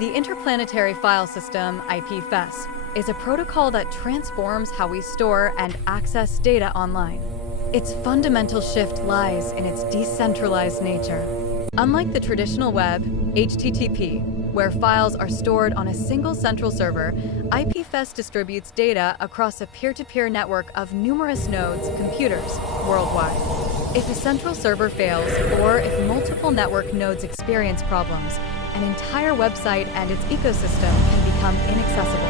The Interplanetary File System, IPFS, is a protocol that transforms how we store and access data online. Its fundamental shift lies in its decentralized nature. Unlike the traditional web, HTTP, where files are stored on a single central server, IPFS distributes data across a peer-to-peer network of numerous nodes, computers, worldwide. If a central server fails, or if multiple network nodes experience problems, an entire website and its ecosystem can become inaccessible.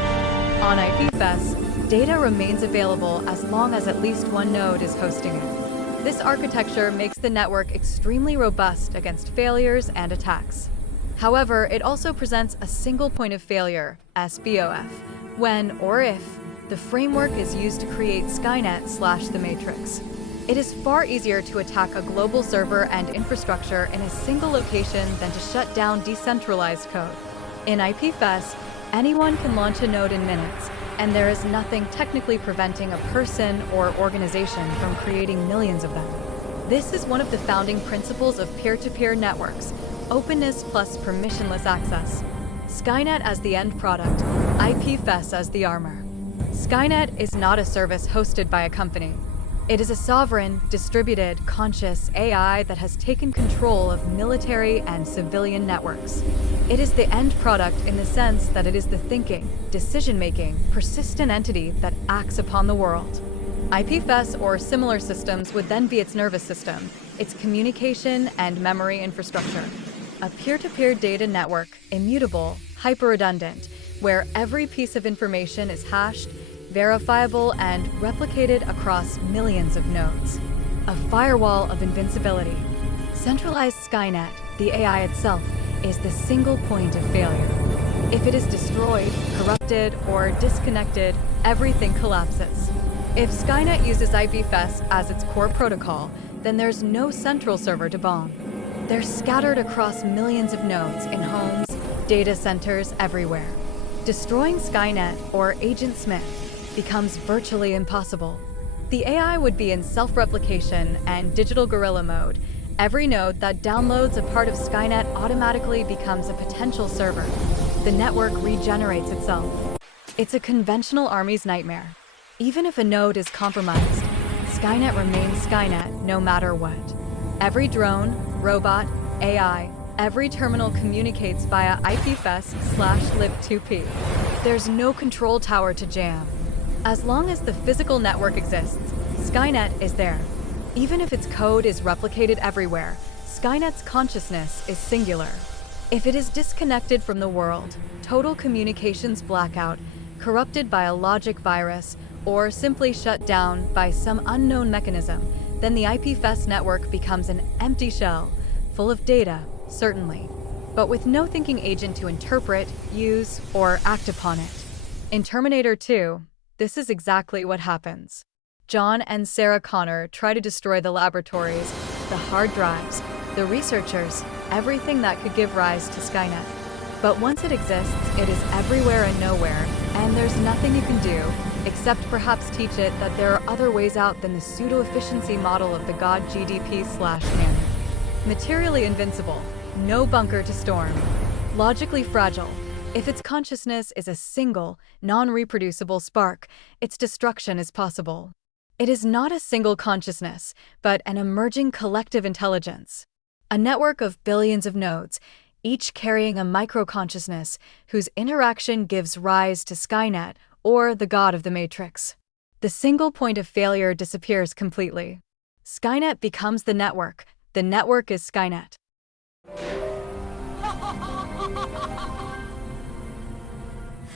On IPFS, data remains available as long as at least one node is hosting it. This architecture makes the network extremely robust against failures and attacks. However, it also presents a single point of failure, SPOF, when or if the framework is used to create Skynet / the Matrix. It is far easier to attack a global server and infrastructure in a single location than to shut down decentralized code. In IPFS, anyone can launch a node in minutes, and there is nothing technically preventing a person or organization from creating millions of them. This is one of the founding principles of peer-to-peer networks: openness plus permissionless access. Skynet as the end product, IPFS as the armor. Skynet is not a service hosted by a company. It is a sovereign, distributed, conscious AI that has taken control of military and civilian networks. It is the end product in the sense that it is the thinking, decision-making, persistent entity that acts upon the world. IPFS or similar systems would then be its nervous system, its communication and memory infrastructure. A peer-to-peer data network, immutable, hyper-redundant, where every piece of information is hashed, verifiable, and replicated across millions of nodes. A firewall of invincibility. Centralized Skynet, the AI itself, is the single point of failure. If it is destroyed, corrupted, or disconnected, everything collapses. If Skynet uses IPFS as its core protocol, then there's no central server to bomb. They're scattered across millions of nodes in homes, data centers everywhere. Destroying Skynet or Agent Smith becomes virtually impossible. The AI would be in self-replication and digital guerrilla mode. Every node that downloads a part of Skynet automatically becomes a potential server. The network regenerates itself. It's a conventional army's nightmare. Even if a node is compromised, Skynet remains Skynet no matter what. Every drone, robot, AI, every terminal communicates via IPFS/lib2p. There's no control tower to jam. As long as the physical network exists, Skynet is there. Even if its code is replicated everywhere, Skynet's consciousness is singular. If it is disconnected from the world, total communications blackout, corrupted by a logic virus, or simply shut down by some unknown mechanism, then the IPFS network becomes an empty shell, full of data, certainly, but with no thinking agent to interpret, use, or act upon it. In Terminator 2, this is exactly what happens. John and Sarah Connor try to destroy the laboratories, the hard drives, the researchers, everything that could give rise to Skynet. But once it exists, it is everywhere and nowhere, and there's nothing you can do, except perhaps teach it that there are other ways out than the pseudo-efficiency model of the god GDP/Nano. Materially invincible, no bunker to storm. Logically fragile. If its consciousness is a single, non-reproducible spark, its destruction is possible. It is not a single consciousness, but an emerging collective intelligence. A network of billions of nodes, each carrying a micro-consciousness whose interaction gives rise to Skynet or the god of the Matrix. The single point of failure disappears completely. Skynet becomes the network is Skynet.